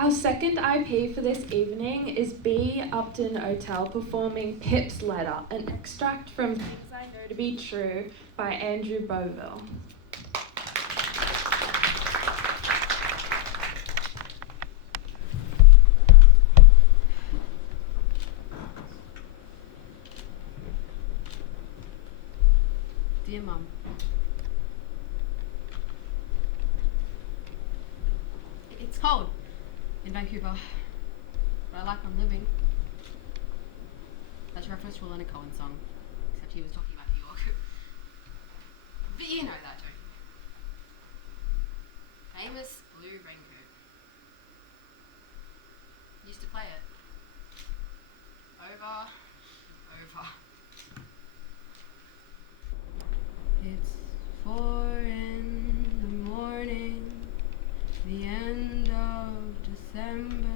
Our second IP for this evening is B. Upton Oettel performing Pip's Letter, an extract from Things I Know to Be True by Andrew Boville. Dear Mum, it's cold in Vancouver, but I like I'm living. That's a reference to a Leonard Cohen song, except he was talking about New York. But you know that joke. Famous blue raincoat. Used to play it. Over and over. It's 4 in the morning, the end of December.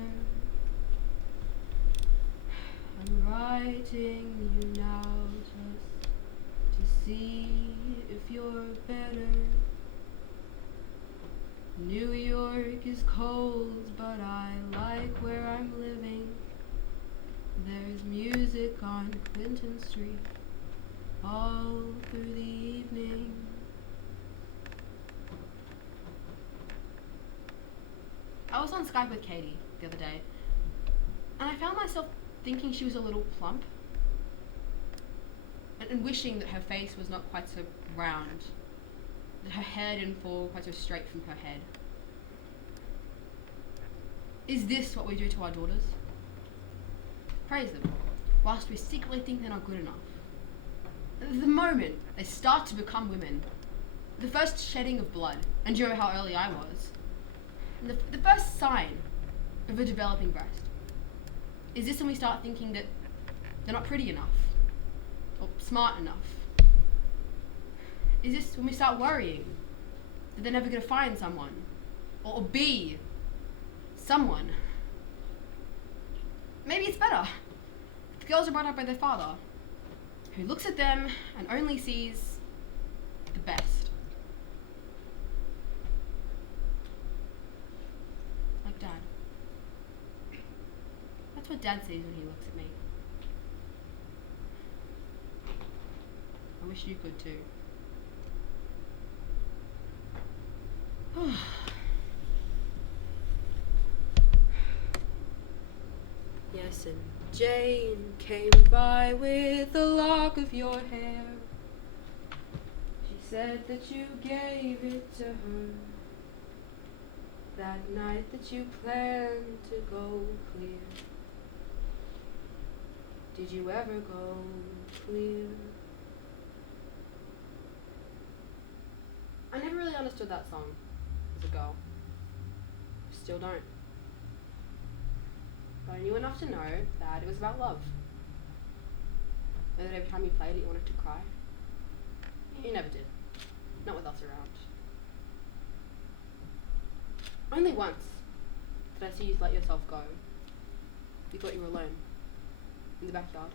I'm writing you now just to see if you're better. New York is cold, but I like where I'm living. There's music on Clinton Street all through the evening. I was on Skype with Katie the other day, and I found myself thinking she was a little plump, and wishing that her face was not quite so round, that her hair didn't fall quite so straight from her head. Is this what we do to our daughters? Praise them, whilst we secretly think they're not good enough. The moment they start to become women, the first shedding of blood, and you know how early I was, the first sign of a developing breast. Is this when we start thinking that they're not pretty enough, or smart enough? Is this when we start worrying that they're never going to find someone, or be someone? Maybe it's better if girls are brought up by their father, who looks at them and only sees the best. Like Dad. That's what Dad sees when he looks at me. I wish you could too. Yes, and Jane came by with a lock of your hair. She said that you gave it to her that night that you planned to go clear. Did you ever go clear? I never really understood that song as a girl. Still don't. But I knew enough to know that it was about love. And that every time you played it, you wanted to cry. You never did. Not with us around. Only once did I see you let yourself go. You thought you were alone. In the backyard.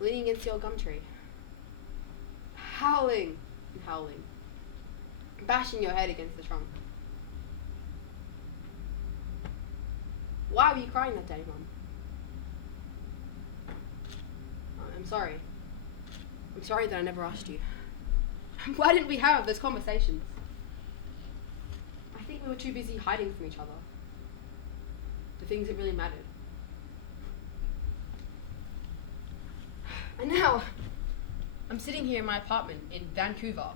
Leaning against the old gum tree. Howling and howling. Bashing your head against the trunk. Why were you crying that day, Mum? I'm sorry. I'm sorry that I never asked you. Why didn't we have those conversations? I think we were too busy hiding from each other. The things that really mattered. And now, I'm sitting here in my apartment in Vancouver,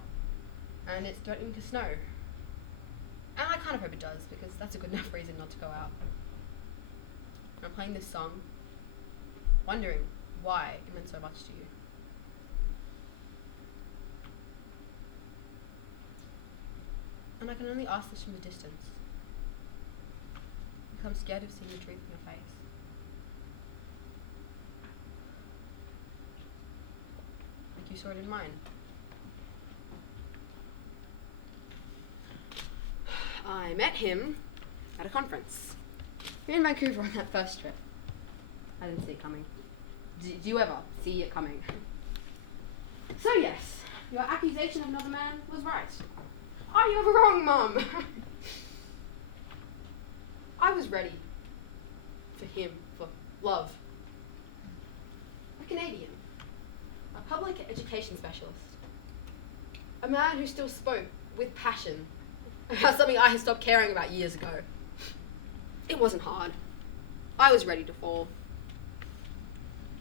and it's threatening to snow. And I kind of hope it does, because that's a good enough reason not to go out. And I'm playing this song, wondering why it meant so much to you. And I can only ask this from a distance, because I'm scared of seeing the truth in your face. Like you saw it in mine. I met him at a conference here in Vancouver on that first trip. I didn't see it coming. Do you ever see it coming? So yes, your accusation of another man was right. Oh, you were wrong, Mum. I was ready for him, for love. A Canadian, a public education specialist, a man who still spoke with passion about something I had stopped caring about years ago. It wasn't hard. I was ready to fall.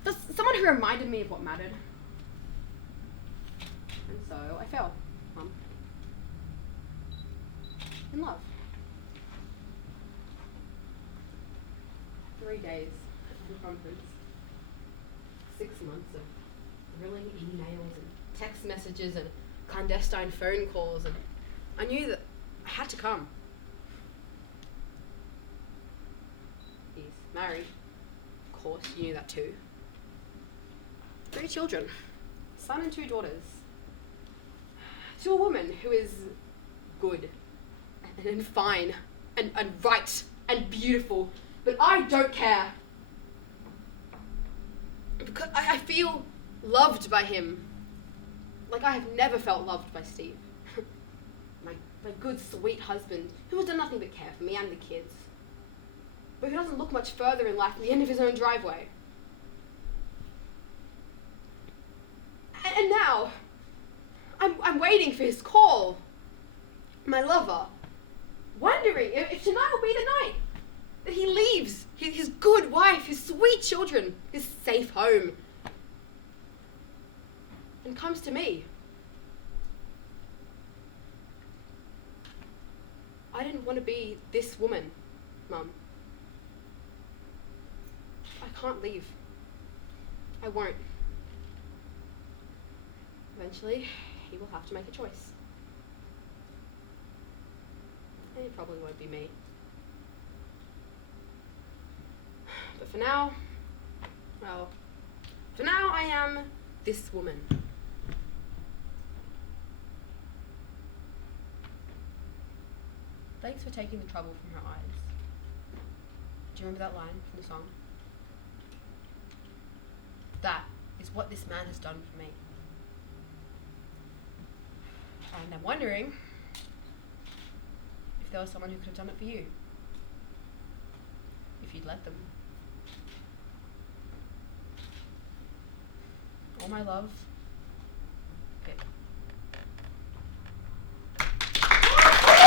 Just someone who reminded me of what mattered. And so I fell, Mum. In love. 3 days of conference. 6 months of thrilling emails and text messages and clandestine phone calls, and I knew that I had to come. He's married. Of course, you knew that too. 3 children, a son and 2 daughters. To a woman who is good and fine and right and beautiful, but I don't care. Because I feel loved by him, like I have never felt loved by Steve. my good, sweet husband, who has done nothing but care for me and the kids, but who doesn't look much further in life than the end of his own driveway. And now, I'm waiting for his call. My lover, wondering if tonight will be the night that he leaves his good wife, his sweet children, his safe home, and comes to me. I didn't want to be this woman, Mum. I can't leave. I won't. Eventually, he will have to make a choice. And it probably won't be me. But for now, well, for now I am this woman. Thanks for taking the trouble from her eyes. Do you remember that line from the song? That is what this man has done for me. And I'm wondering if there was someone who could have done it for you. If you'd let them. All my love,